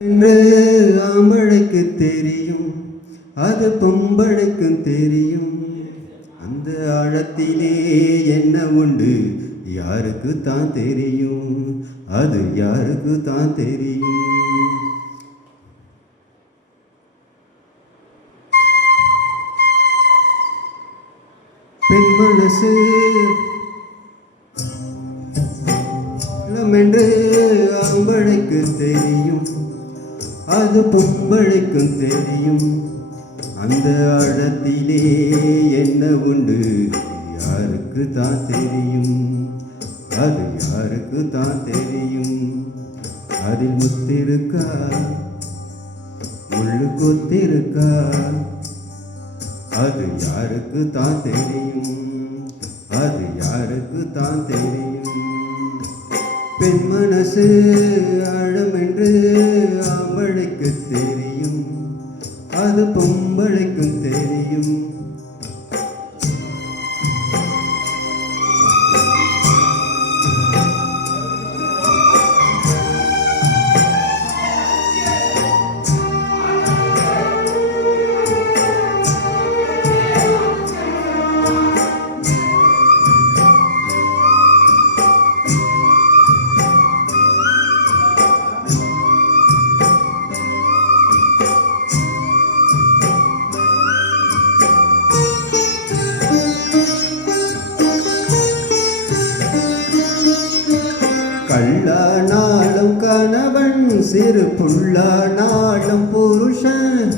என்று ஆம்பளைக்கு தெரியும், அது பொம்பளைக்கும் தெரியும். அந்த ஆழத்திலே என்ன உண்டு யாருக்கு தான் தெரியும், அது யாருக்கு தான் தெரியும். பெண் மனசு என்று ஆம்பளைக்கு தெரியும், அது பொம்பளைக்கும் தெரியும். அந்த ஆழத்திலே என்ன உண்டு யாருக்கு தான் தெரியும், அது யாருக்கு தான் தெரியும். அதில் முத்திருக்கா முள்ளு கொத்திருக்கா, அது யாருக்கு தான் தெரியும், அது யாருக்கு தான் தெரியும். பெண் மனசு ஆழம் என்று ஆம்பளைக்கு தெரியும், அது பொம்பளைக்கும் தெரியும். கள்ளானாலும் கணவன், சிறு புள்ளானாலும் புருஷன்.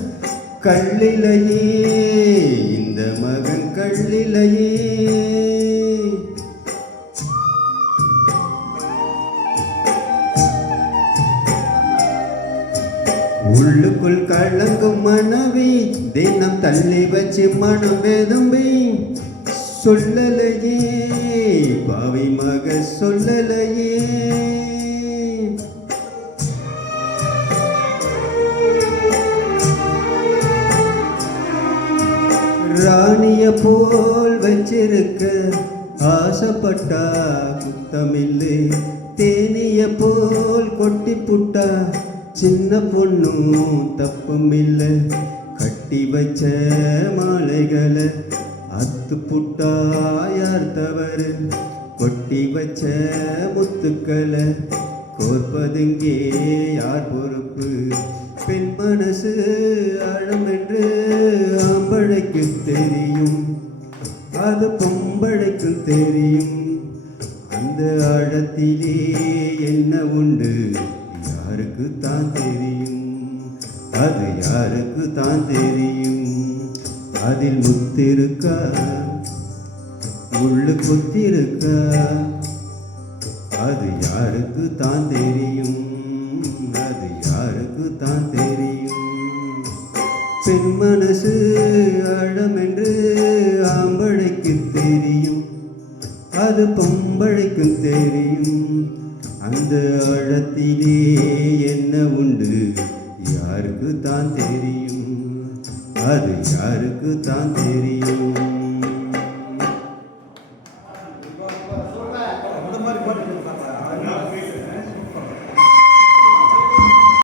கள்ளிலையே இந்த மகன் கள்ளிலையே, உள்ளுக்குள் கலங்கும் மனைவி தினம் தள்ளி வச்சு மனம் வேதம்பி. சொல்லலையே பாவி மக சொல்லலையே, ராணிய போல் வச்சிருக்க ஆசைப்பட்டா குத்தமில்லை. தேனிய போல் கொட்டி புட்டா சின்ன பொண்ணும் தப்புமில்லை. கட்டி வச்ச மாலைகளை அத்து புட்டா யார் தவறு, கொட்டி வச்ச முத்துக்களை கோர்ப்பதுங்கே யார் பொறுப்பு. பெண் மனசு ஆழம் என்று ஆம்பளைக்கு தெரியும், அது பொம்பளைக்கு தெரியும். அந்த ஆழத்திலே என்ன உண்டு யாருக்கு தான் தெரியும், அது யாருக்கு தான் தெரியும். அதில் முத்திருக்கா முள்ளு கொத்திருக்கா, அது யாருக்கு தான் தெரியும், அது யாருக்கு தான் தெரியும். பெண் மனசு ஆழம் என்று ஆம்பளைக்கு தெரியும், அது பொம்பளைக்கும் தெரியும். அந்த ஆழத்திலே என்ன உண்டு யாருக்கு தான் தெரியும், அது யாருக்கு தான் தெரியும்.